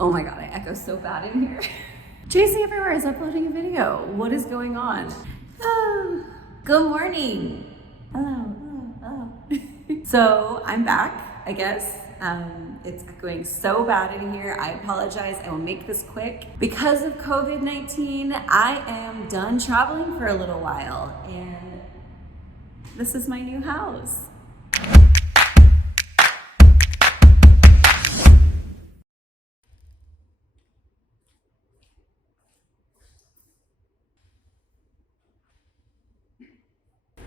Oh my God, I echo so bad in here. Chasingeverywhere is uploading a video. What is going on? Good morning. Hello. So I'm back, I guess. It's echoing so bad in here. I apologize. I will make this quick. Because of COVID-19, I am done traveling for a little while, and this is my new house.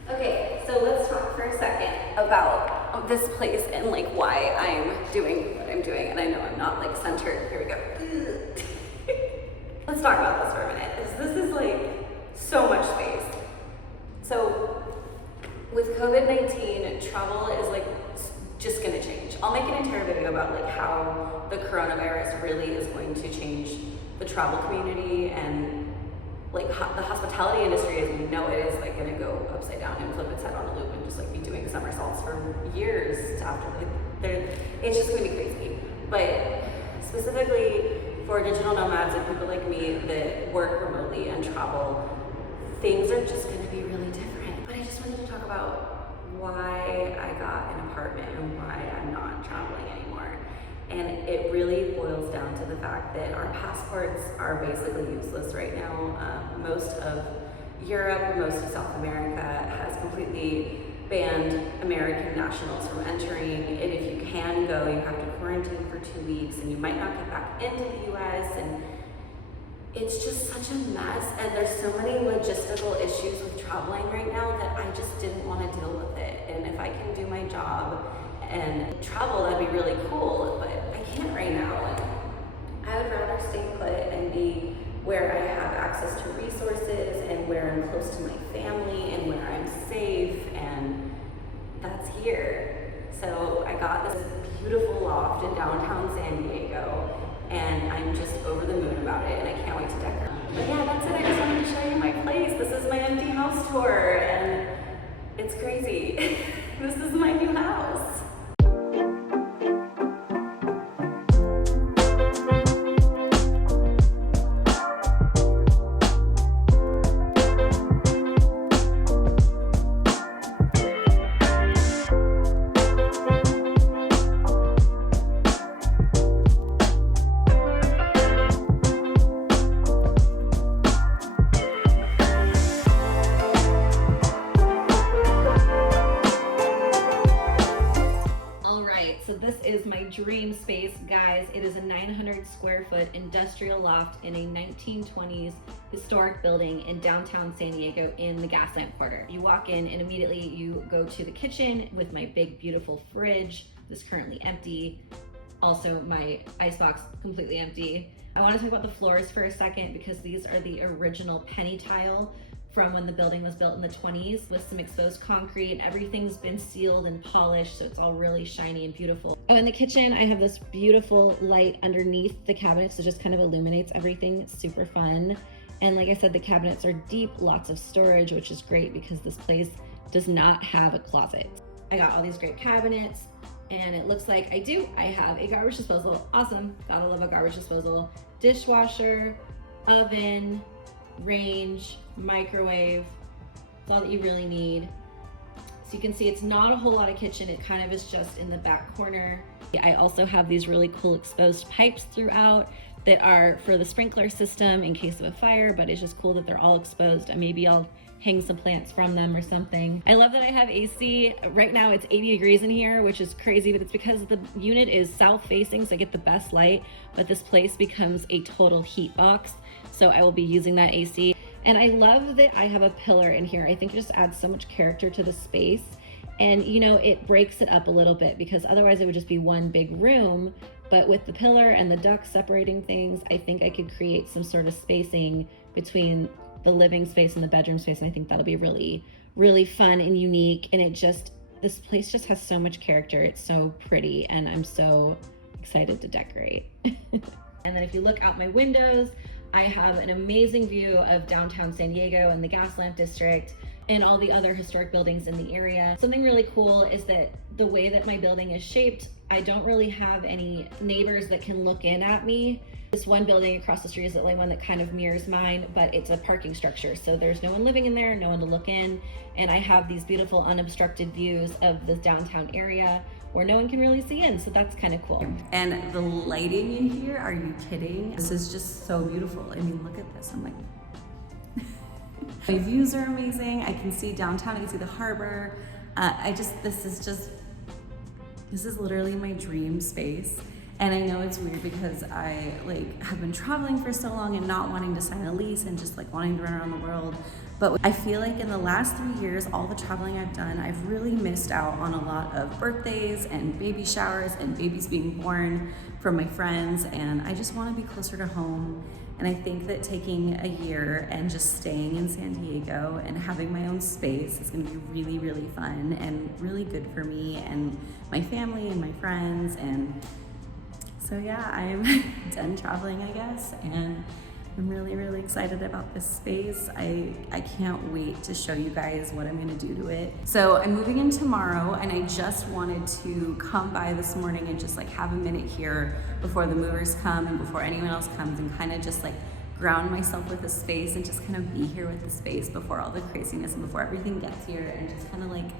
Okay, so let's talk for a second about this place and like why I'm doing what I'm doing. And I know I'm not like centered. Here we go. Let's talk about this for a minute. This is like so much space. So with COVID-19, travel is like just gonna change. I'll make an entire video about like how the coronavirus really is going to change the travel community, and like the hospitality industry as we know it is like gonna go upside down and flip its head on a loop and just like be doing somersaults for years after it's just gonna be crazy. But specifically for digital nomads and people like me that work remotely and travel, things are just gonna be really different. But I just wanted to talk about why I got an apartment and why I'm not traveling anymore. And it really boils down to the fact that our passports are basically useless right now. Most of Europe, most of South America has completely banned American nationals from entering. And if you can go, you have to quarantine for 2 weeks, and you might not get back into the US. And it's just such a mess. And there's so many logistical issues with traveling right now that I just didn't want to deal with it. And if I can do my job and travel, that'd be really cool, but I can't right now. Like, I would rather stay put and be where I have access to resources and where I'm close to my family and where I'm safe, and that's here. So I got this beautiful loft in downtown San Diego, and I'm just over the moon about it, and I can't wait to decorate. But yeah, that's it. I just wanted to show you my place. This is my empty house tour, and it's crazy. This is my new house. So this is my dream space, guys. It is a 900 square foot industrial loft in a 1920s historic building in downtown San Diego in the Gaslamp Quarter. You walk in and immediately you go to the kitchen with my big, beautiful fridge that's currently empty. Also my icebox completely empty. I want to talk about the floors for a second because these are the original penny tile from when the building was built in the 20s with some exposed concrete, and everything's been sealed and polished, so it's all really shiny and beautiful. Oh, in the kitchen, I have this beautiful light underneath the cabinets that just kind of illuminates everything. It's super fun. And like I said, the cabinets are deep, lots of storage, which is great because this place does not have a closet. I got all these great cabinets, and it looks like I have a garbage disposal. Awesome, gotta love a garbage disposal. Dishwasher, oven, range, microwave. It's all that you really need. So you can see it's not a whole lot of kitchen. It kind of is just in the back corner. I also have these really cool exposed pipes throughout that are for the sprinkler system in case of a fire, but it's just cool that they're all exposed, and maybe I'll hang some plants from them or something. I love that I have AC. Right now it's 80 degrees in here, which is crazy, but it's because the unit is south facing, so I get the best light, but this place becomes a total heat box. So I will be using that AC. And I love that I have a pillar in here. I think it just adds so much character to the space. And you know, it breaks it up a little bit because otherwise it would just be one big room. But with the pillar and the duct separating things, I think I could create some sort of spacing between the living space and the bedroom space. And I think that'll be really, really fun and unique. And this place just has so much character. It's so pretty, and I'm so excited to decorate. And then if you look out my windows, I have an amazing view of downtown San Diego and the Gaslamp District and all the other historic buildings in the area. Something really cool is that the way that my building is shaped, I don't really have any neighbors that can look in at me. This one building across the street is the only one that kind of mirrors mine, but it's a parking structure. So there's no one living in there, no one to look in. And I have these beautiful unobstructed views of the downtown area where no one can really see in. So that's kind of cool. And the lighting in here, are you kidding? This is just so beautiful. I mean, look at this. I'm like, my views are amazing. I can see downtown, I can see the harbor. This is literally my dream space. And I know it's weird because I have been traveling for so long and not wanting to sign a lease and just wanting to run around the world. But I feel like in the last 3 years, all the traveling I've done, I've really missed out on a lot of birthdays and baby showers and babies being born from my friends. And I just want to be closer to home. And I think that taking a year and just staying in San Diego and having my own space is going to be really, really fun and really good for me and my family and my friends. And so yeah, I'm done traveling, I guess, and I'm really, really excited about this space. I can't wait to show you guys what I'm gonna do to it. So I'm moving in tomorrow, and I just wanted to come by this morning and just have a minute here before the movers come and before anyone else comes, and kind of just ground myself with the space and just kind of be here with the space before all the craziness and before everything gets here, and just kind of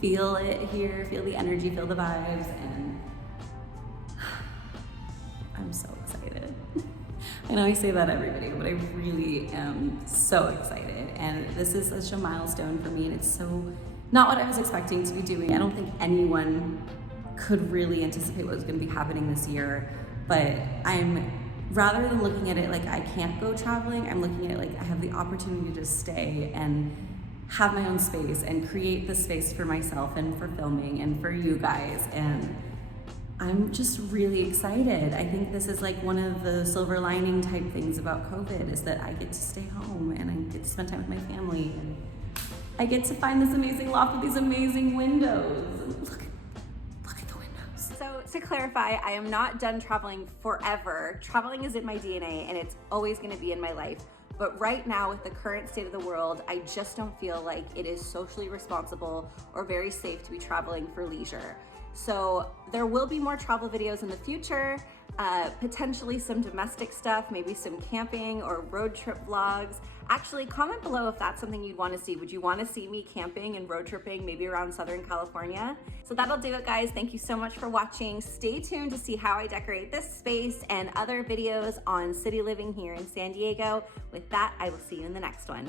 feel it here, feel the energy, feel the vibes, and I'm so excited. I know I say that every video, but I really am so excited. And this is such a milestone for me, and it's so not what I was expecting to be doing. I don't think anyone could really anticipate what was going to be happening this year, but rather than looking at it like I can't go traveling, I'm looking at it like I have the opportunity to stay and have my own space and create the space for myself and for filming and for you guys. And I'm just really excited. I think this is one of the silver lining type things about COVID, is that I get to stay home and I get to spend time with my family, and I get to find this amazing loft with these amazing windows. Look at the windows. So to clarify, I am not done traveling forever. Traveling is in my DNA and it's always gonna be in my life. But right now, with the current state of the world, I just don't feel like it is socially responsible or very safe to be traveling for leisure. So there will be more travel videos in the future, potentially some domestic stuff, maybe some camping or road trip vlogs. Actually, comment below if that's something you'd want to see. Would you want to see me camping and road tripping, maybe around Southern California? So that'll do it, guys. Thank you so much for watching. Stay tuned to see how I decorate this space and other videos on city living here in San Diego. With that, I will see you in the next one.